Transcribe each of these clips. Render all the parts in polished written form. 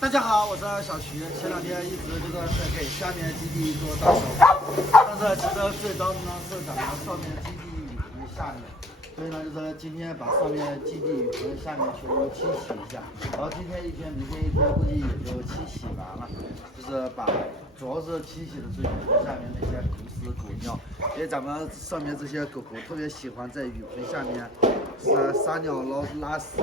大家好，我是小徐。前两天一直这个在给下面基地做打手，但是其实最糟的呢是咱们上面基地雨棚下面，所以呢就是今天把上面基地雨棚下面全部清洗一下，然后今天一天，明天一天估计也就清洗完了，就是把主要是清洗的是雨棚下面那些狗屎狗尿，因为咱们上面这些狗狗特别喜欢在雨棚下面撒尿拉屎，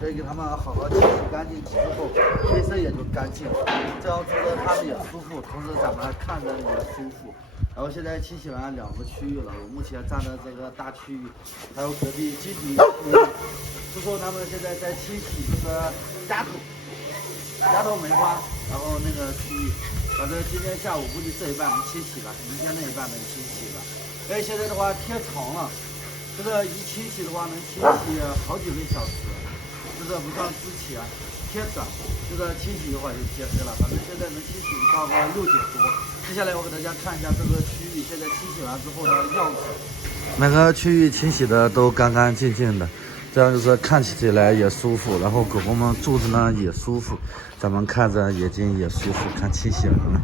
所以给它们好好清洗干净之后，卫生也就干净了，这样做的它们也舒服，同时咱们看着也舒服。然后现在清洗完2个区域了，我目前站在这个大区域，还有隔壁基地区，之后他们现在在清洗这个丫头梅花，然后那个区域，反正今天下午估计这一半能清洗吧，明天那一半能清洗吧。因为现在的话天长了。这个一清洗的话能清洗好几个小时，就是不像之前天短，这个清洗一会儿就结束了。反正现在能清洗到个6点多。接下来我给大家看一下这个区域现在清洗完之后的样子。每个区域清洗的都干干净净的，这样就是看起来也舒服，然后狗狗们住着呢也舒服，咱们看着眼睛也舒服。看清洗完了，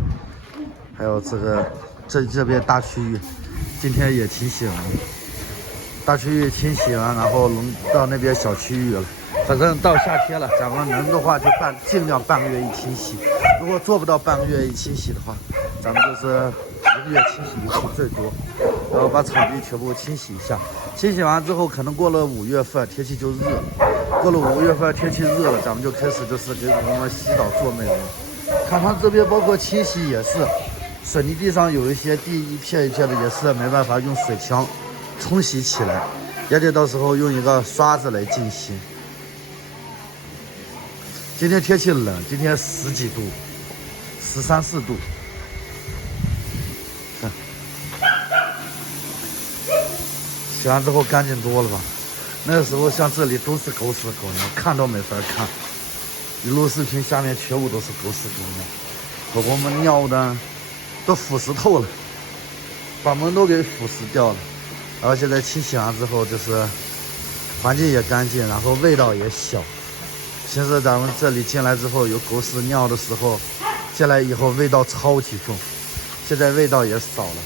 还有这边大区域，今天也清洗完了。大区域清洗完，然后轮到那边小区域了。反正到夏天了，咱们能的话就尽量半个月一清洗。如果做不到半个月一清洗的话，咱们就是1个月清洗一次最多。然后把场地全部清洗一下。清洗完之后，可能过了5月份天气就热了。过了5月份天气热了，咱们就开始就是给狗狗们洗澡做美容。看它这边包括清洗也是，水泥地上有一些地一片一片的，也是没办法用水枪冲洗起来，也得到时候用一个刷子来进行。今天天气冷，今天10几度，13、14度。看，洗完之后干净多了吧？那个时候像这里都是狗屎狗尿，看都没法看。一录视频下面全部都是狗屎狗尿，狗狗们尿的都腐蚀透了，把门都给腐蚀掉了。然后现在清洗完之后，就是环境也干净，然后味道也小。平时咱们这里进来之后有狗屎尿的时候，进来以后味道超级重，现在味道也少了。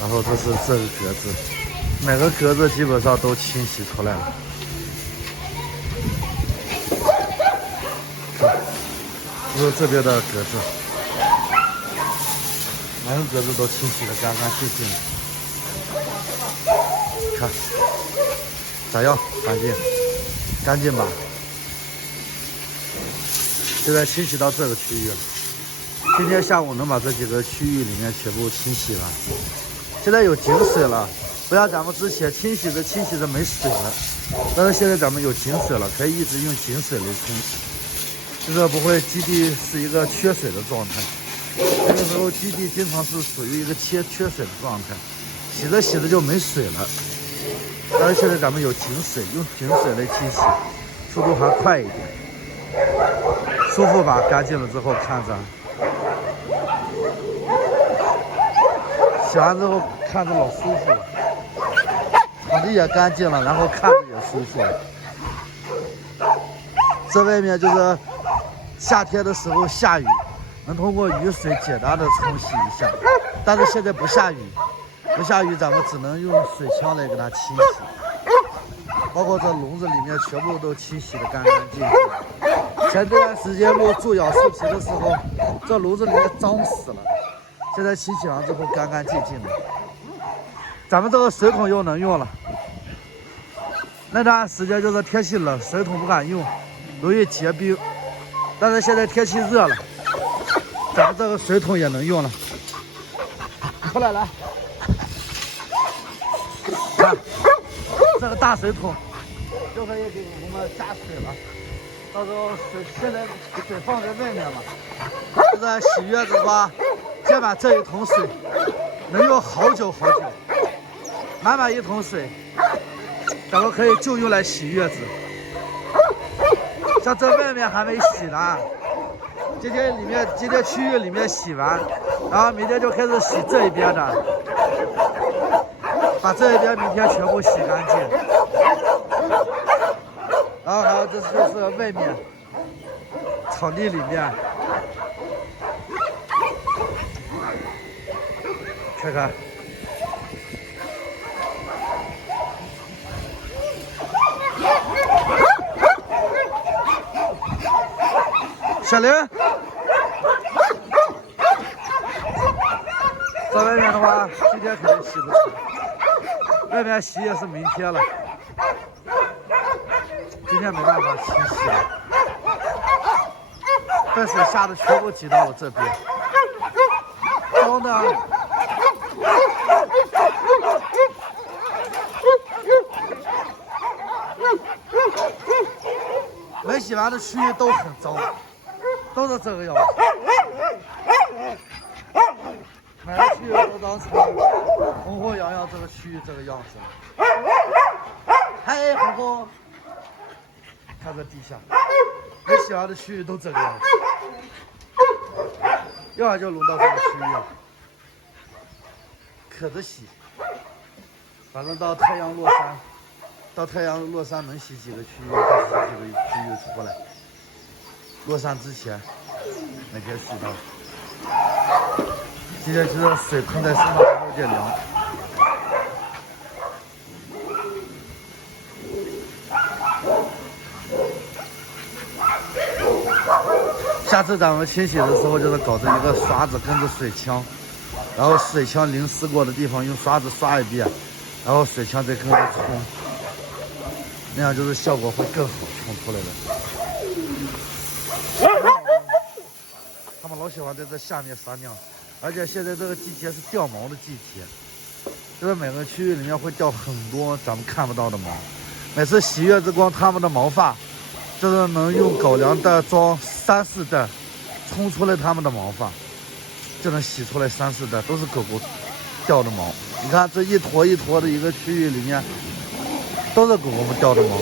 然后这是这个格子，每个格子基本上都清洗出来了。这是这边的格子。每个格子都清洗的干干净净的，看咋样？环境干净吧？现在清洗到这个区域了，今天下午能把这几个区域里面全部清洗完。现在有井水了，不像咱们之前清洗着没水了，但是现在咱们有井水了，可以一直用井水来冲洗，这个不会基地是一个缺水的状态。这个时候基地经常是属于一个缺水的状态，洗着洗着就没水了。但是现在咱们有井水，用井水来清洗，速度还快一点，舒服吧？干净了之后看着，洗完之后看着老舒服了，场地也干净了，然后看着也舒服了。这外面就是夏天的时候下雨，能通过雨水简单的冲洗一下，但是现在不下雨，咱们只能用水枪来给它清洗，包括这笼子里面全部都清洗的干干净净。前段时间录助养视频的时候，这笼子里面脏死了，现在清洗完之后干干净净的。咱们这个水桶又能用了，那段时间就是天气冷，水桶不敢用，容易结冰，但是现在天气热了，咱们这个水桶也能用了。出来，来看这个大水桶就可以给我们加水了。到时候现在水放在外面嘛，现在洗月子的话，先把这一桶水能用好久，满一桶水，咱们可以就用来洗月子。像这外面还没洗呢，今天区域里面洗完，然后明天就开始洗这一边的，把这一边明天全部洗干净。然后还后这就是外面场地里面，看看。小玲，在外面的话，今天肯定洗不出，外面洗也是明天了，今天没办法清洗了。但水下的全部挤到了这边，然后呢，没洗完的区域都很脏。都是这个样子，每个区域都当成红红洋洋这个区域这个样子。嗨，红红，看这地下，没洗完的区域都这个样子，一会儿就轮到这个区域了，可着洗，反正到太阳落山，能洗几个区域就洗几个区域出来。落山之前，每天洗到。今天这水喷在身上还有点凉。下次咱们清洗的时候，就是搞成一个刷子跟着水枪，然后水枪淋湿过的地方用刷子刷一遍，然后水枪再跟着冲，那样就是效果会更好，冲出来的。他们老喜欢在这下面撒尿，而且现在这个季节是掉毛的季节，就是每个区域里面会掉很多咱们看不到的毛。每次洗月之光他们的毛发，就是能用狗粮袋装3、4袋，冲出来他们的毛发，就能洗出来3、4袋，都是狗狗掉的毛。你看这一坨一坨的一个区域里面，都是狗狗们掉的毛。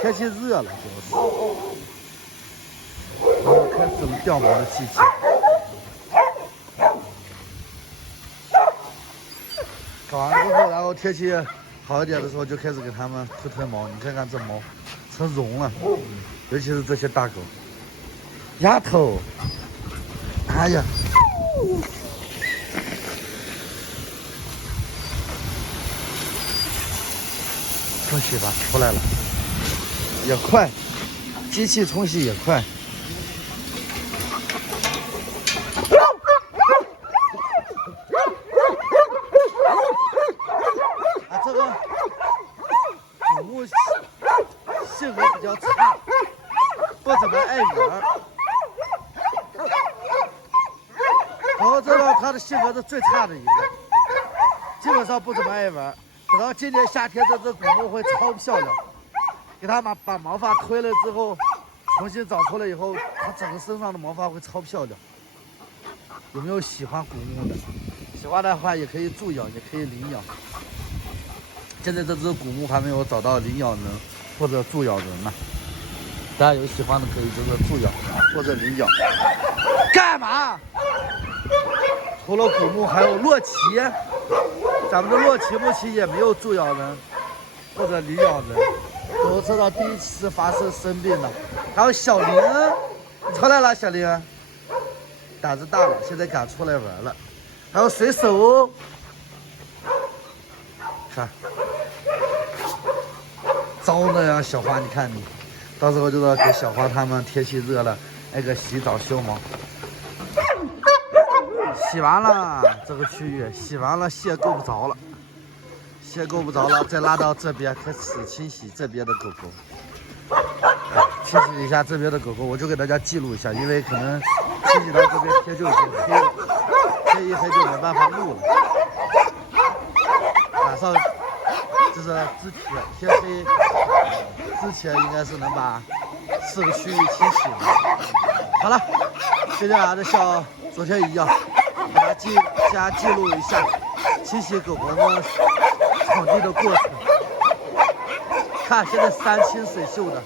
天气热了，主要是。然后开始了掉毛的季节，搞完了之后，然后天气好一点的时候，就开始给它们推毛。你看看这毛成绒了，尤其是这些大狗。丫头，哎呀，冲洗吧，出来了，也快，机器冲洗也快。性格比较差，不怎么爱玩。然后这个他的性格是最差的一个，基本上不怎么爱玩。等到今年夏天，这只古牧会超漂亮。给它把毛发推了之后，重新长出来以后，它整个身上的毛发会超漂亮。有没有喜欢古牧的？喜欢的话也可以助养，也可以领养。现在这只古牧还没有找到领养人或者助养人呢，大家有喜欢的可以就是助养或者领养。干嘛？除了古牧，还有洛奇，咱们的洛奇目前也没有助养人或者领养人，都知道第一次发生生病了。还有小林出来了，小林胆子大了，现在敢出来玩了。还有水手，看。糟的呀，小花，你看你，到时候就要给小花他们天气热了，那个洗澡修毛。洗完了这个区域，洗完了蟹够不着了，再拉到这边开始清洗这边的狗狗。清洗一下这边的狗狗，我就给大家记录一下，因为可能清洗到这边天就已经黑了，天一黑就没办法录了。晚上就是天黑之前，应该是能把4个区域清洗完。好了，接下来的像昨天一样，给大家记录一下清洗狗狗们场地的过程。看，现在山清水秀的。